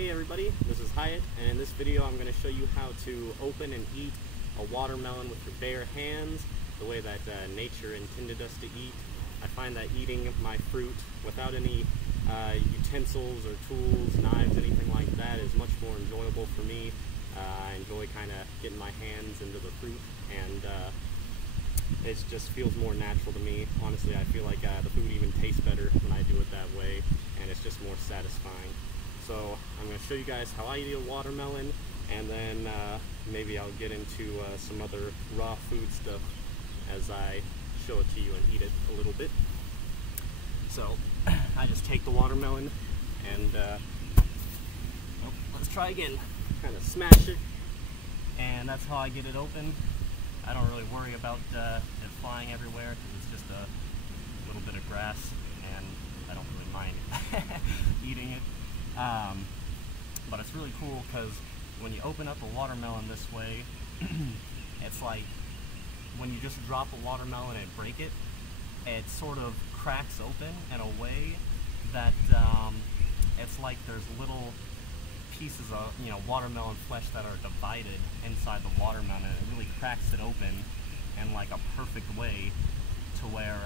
Hey everybody, this is Hyatt, and in this video I'm going to show you how to open and eat a watermelon with your bare hands, the way that nature intended us to eat. I find that eating my fruit without any utensils or tools, knives, anything like that is much more enjoyable for me. I enjoy kind of getting my hands into the fruit, and it just feels more natural to me. Honestly, I feel like the food even tastes better when I do it that way, and it's just more satisfying. So I'm going to show you guys how I eat a watermelon, and then maybe I'll get into some other raw food stuff as I show it to you and eat it a little bit. So I just take the watermelon and let's try again. Kind of smash it, and that's how I get it open. I don't really worry about it flying everywhere because it's just a little bit of grass, and I don't really mind eating it. But it's really cool because when you open up a watermelon this way, it's like when you just drop a watermelon and break it, it sort of cracks open in a way that it's like there's little pieces of watermelon flesh that are divided inside the watermelon, and it really cracks it open in like a perfect way to where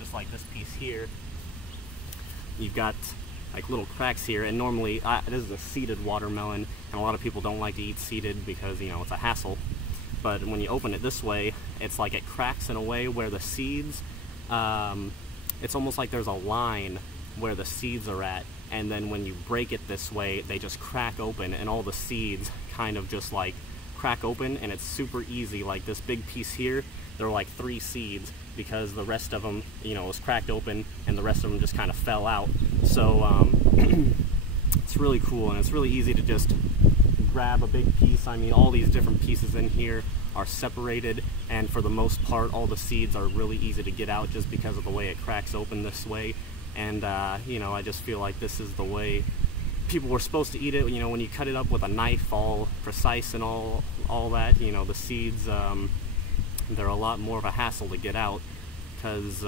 just like this piece here, you've got like little cracks here. And normally this is a seeded watermelon, and a lot of people don't like to eat seeded because it's a hassle. But when you open it this way, it's like it cracks in a way where the seeds, it's almost like there's a line where the seeds are at, and then when you break it this way, they just crack open, and all the seeds kind of just like crack open, and it's super easy. Like this big piece here, there are like 3 seeds because the rest of them was cracked open, and the rest of them just kind of fell out. So it's really cool, and it's really easy to just grab a big piece. I mean, all these different pieces in here are separated, and for the most part all the seeds are really easy to get out just because of the way it cracks open this way. And I just feel like this is the way people were supposed to eat it. When you cut it up with a knife, all precise and all that, the seeds, they're a lot more of a hassle to get out, because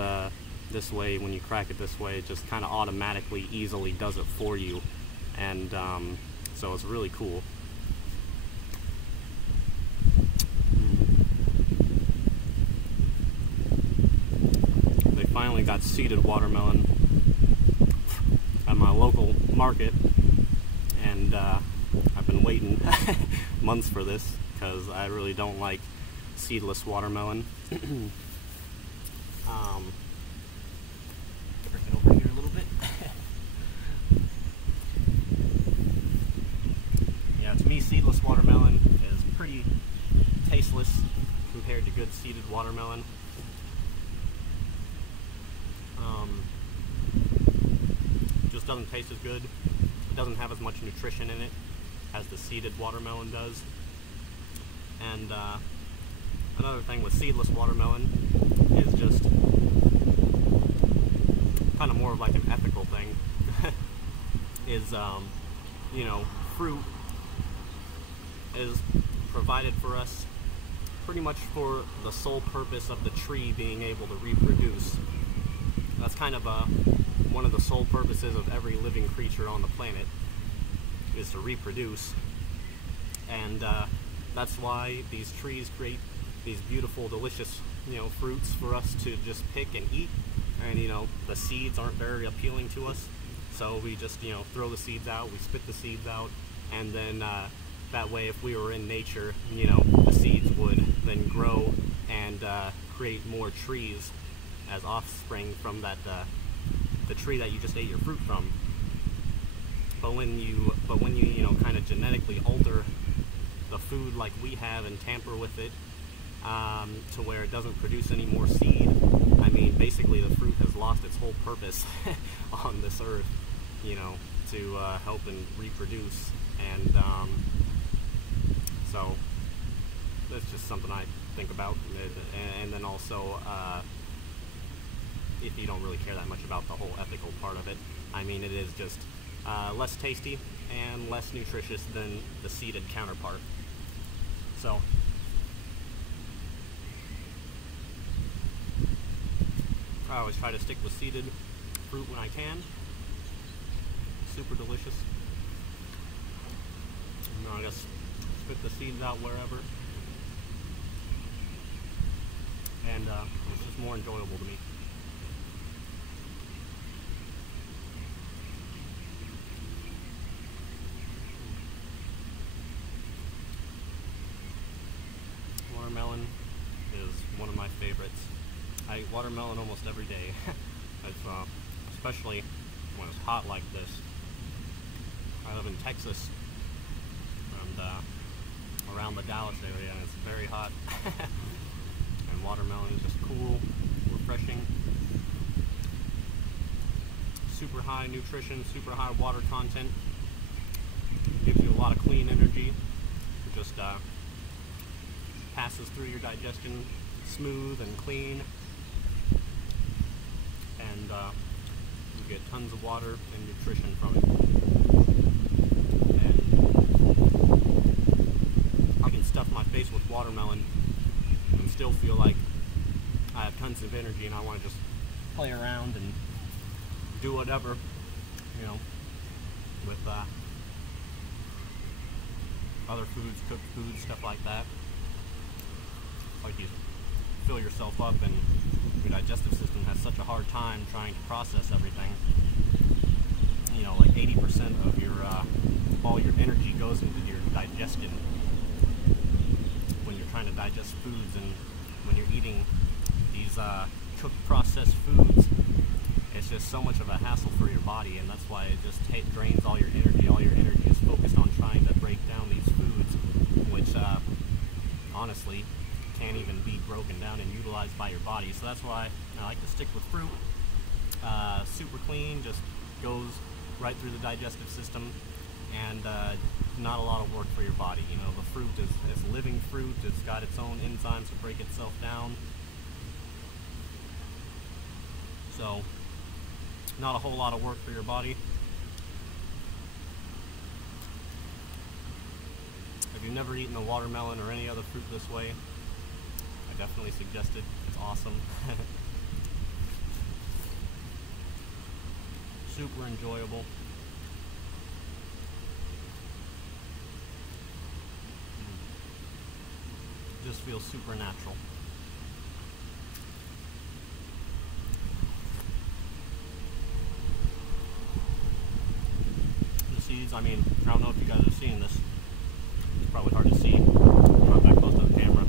this way, when you crack it this way, it just kind of automatically, easily does it for you. And so it's really cool. They finally got seeded watermelon at my local market, and I've been waiting months for this because I really don't like seedless watermelon. Break it over here a little bit. Yeah, to me, seedless watermelon is pretty tasteless compared to good seeded watermelon. Just doesn't taste as good. It doesn't have as much nutrition in it as the seeded watermelon does. And another thing with seedless watermelon is just kind of more of like an ethical thing. Is fruit is provided for us pretty much for the sole purpose of the tree being able to reproduce. That's kind of one of the sole purposes of every living creature on the planet, is to reproduce. And that's why these trees create these beautiful, delicious, fruits for us to just pick and eat. And the seeds aren't very appealing to us, so we just throw the seeds out, we spit the seeds out, and then that way, if we were in nature, the seeds would then grow and create more trees as offspring from that the tree that you just ate your fruit from. But when you kind of genetically alter the food like we have and tamper with it to where it doesn't produce any more seed, I mean, basically the fruit has lost its whole purpose on this earth, to help and reproduce. And so that's just something I think about. And then also, if you don't really care that much about the whole ethical part of it, I mean, it is just less tasty and less nutritious than the seeded counterpart. So I always try to stick with seeded fruit when I can. Super delicious. And I just spit the seeds out wherever. And it's just more enjoyable to me. Watermelon is one of my favorites. I eat watermelon almost every day. Especially when it's hot like this. I live in Texas and around the Dallas area, and it's very hot. And watermelon is just cool, refreshing, super high nutrition, super high water content, gives you a lot of clean energy. It just passes through your digestion smooth and clean, and you get tons of water and nutrition from it. And I can stuff my face with watermelon and still feel like I have tons of energy, and I want to just play around and do whatever, you know, with other foods, cooked foods, stuff like that. Like you fill yourself up, and your digestive system has such a hard time trying to process everything. You know, like 80% of your all your energy goes into your digestion when you're trying to digest foods, and when you're eating these cooked processed foods, it's just so much of a hassle for your body, and that's why it just drains all your energy. All your energy is focused on trying to break down these foods, which honestly can't even be broken down and utilized by your body. So that's why I like to stick with fruit. Super clean, just goes right through the digestive system, and not a lot of work for your body. You know, the fruit is living fruit. It's got its own enzymes to break itself down. So not a whole lot of work for your body. If you've never eaten a watermelon or any other fruit this way, I definitely suggest it. It's awesome. Super enjoyable. Just feels super natural. The seeds, I mean, I don't know if you guys have seen this. It's probably hard to see. Not that close to the camera.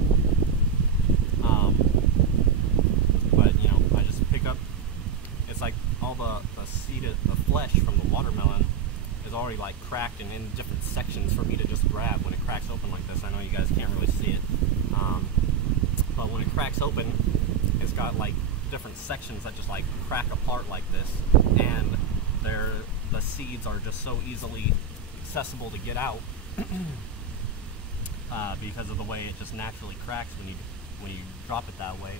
But you know, I just pick up. It's like all the seed, the flesh from the watermelon is already like cracked and in different sections for me to just grab when it cracks open like this. I know you guys can't really see it, but when it cracks open, it's got like different sections that just like crack apart like this, and the seeds are just so easily accessible to get out because of the way it just naturally cracks when you drop it that way.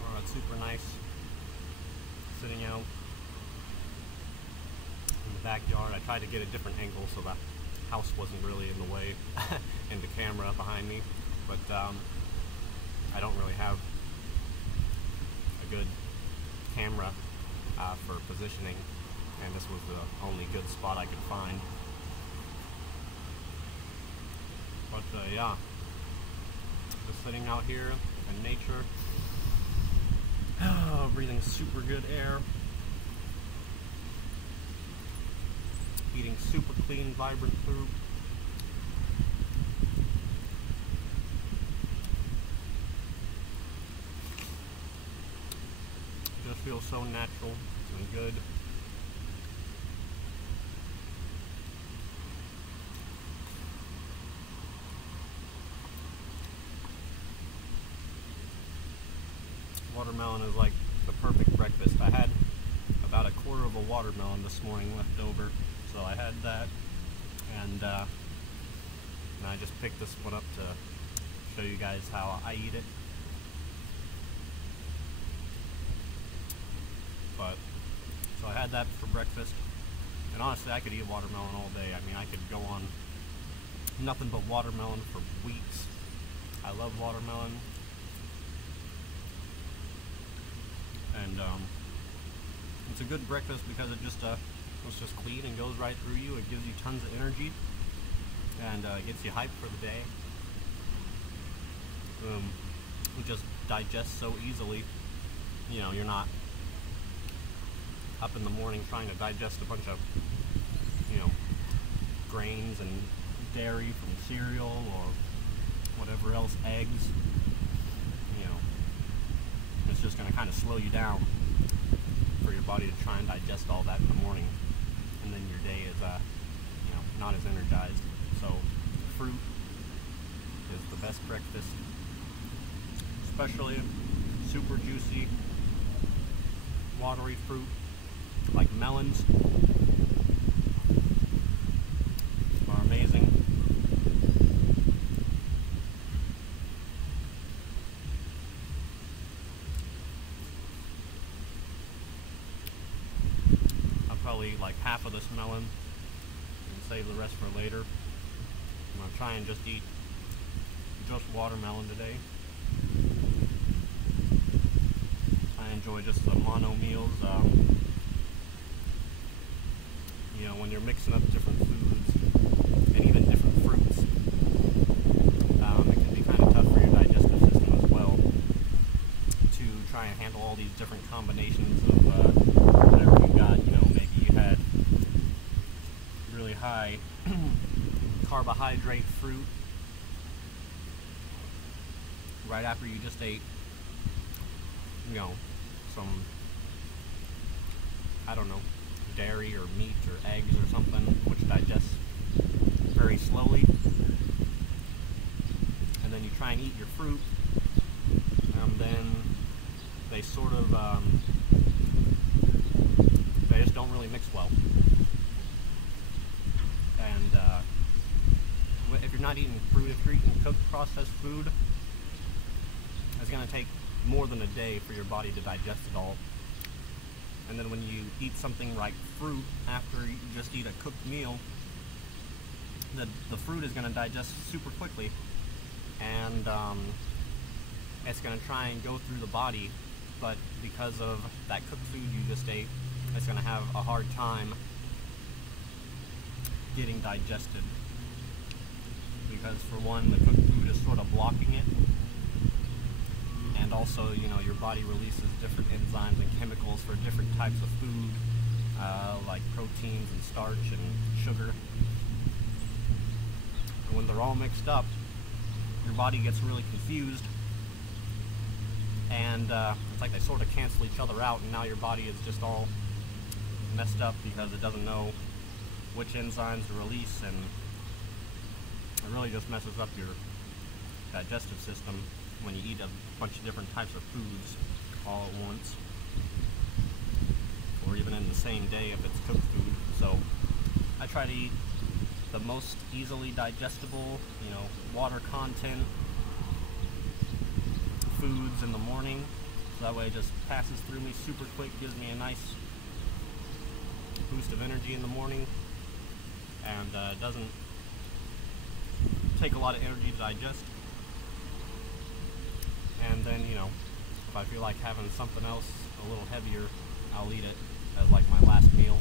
Oh, it's super nice sitting out in the backyard. I tried to get a different angle so the house wasn't really in the way and the camera behind me, but I don't really have a good camera for positioning, and this was the only good spot I could find. But yeah, just sitting out here in nature, breathing super good air, eating super clean, vibrant food. Just feels so natural and good. Watermelon is like the perfect breakfast. I had about a quarter of a watermelon this morning left over, so I had that, and I just picked this one up to show you guys how I eat it. But so I had that for breakfast, and honestly I could eat watermelon all day. I mean, I could go on nothing but watermelon for weeks. I love watermelon. and it's a good breakfast because it's just clean and goes right through you. It gives you tons of energy and gets you hyped for the day. It just digests so easily. You know, you're not up in the morning trying to digest a bunch of, you know, grains and dairy from cereal or whatever else, eggs. You know, it's just going to kind of slow you down for your body to try and digest all that in the morning, and then your day is, you know, not as energized. So, fruit is the best breakfast, especially super juicy, watery fruit like melons are amazing. I'll probably eat like half of this melon and save the rest for later. I'm going to try and just eat just watermelon today. I enjoy just the mono meals. You know, when you're mixing up different foods and even different fruits, it can be kind of tough for your digestive system as well to try and handle all these different combinations of whatever you got. You know, maybe you had really high carbohydrate fruit right after you just ate, you know, some, I don't know, dairy or meat or eggs or something, which digests very slowly. And then you try and eat your fruit, and then they sort of, they just don't really mix well. And if you're not eating fruit, if you're eating cooked processed food, it's going to take more than a day for your body to digest it all. And then when you eat something like fruit after you just eat a cooked meal, the fruit is going to digest super quickly, and it's going to try and go through the body, but because of that cooked food you just ate, it's going to have a hard time getting digested, because for one, the cooked food is sort of blocking it. And also, you know, your body releases different enzymes and chemicals for different types of food, like proteins and starch and sugar. And when they're all mixed up, your body gets really confused, and it's like they sort of cancel each other out, and now your body is just all messed up because it doesn't know which enzymes to release, and it really just messes up your digestive system when you eat a bunch of different types of foods all at once, or even in the same day if it's cooked food. So I try to eat the most easily digestible, you know, water content foods in the morning, so that way it just passes through me super quick, gives me a nice boost of energy in the morning, and it doesn't take a lot of energy to digest. And then, you know, if I feel like having something else a little heavier, I'll eat it as like my last meal.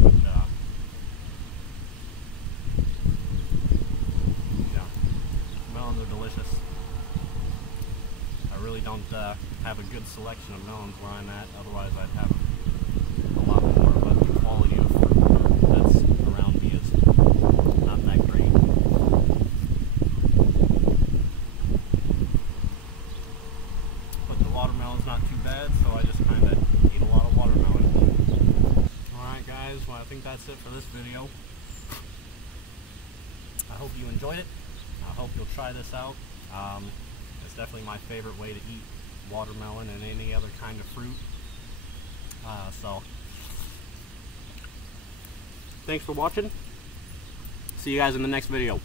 But, yeah, melons are delicious. I really don't have a good selection of melons where I'm at, otherwise I'd have a lot more, but the quality of fruit that's around me is not that great. Watermelon's not too bad, so I just kind of eat a lot of watermelon. Alright guys, well I think that's it for this video. I hope you enjoyed it. I hope you'll try this out. It's definitely my favorite way to eat watermelon and any other kind of fruit. So, thanks for watching. See you guys in the next video.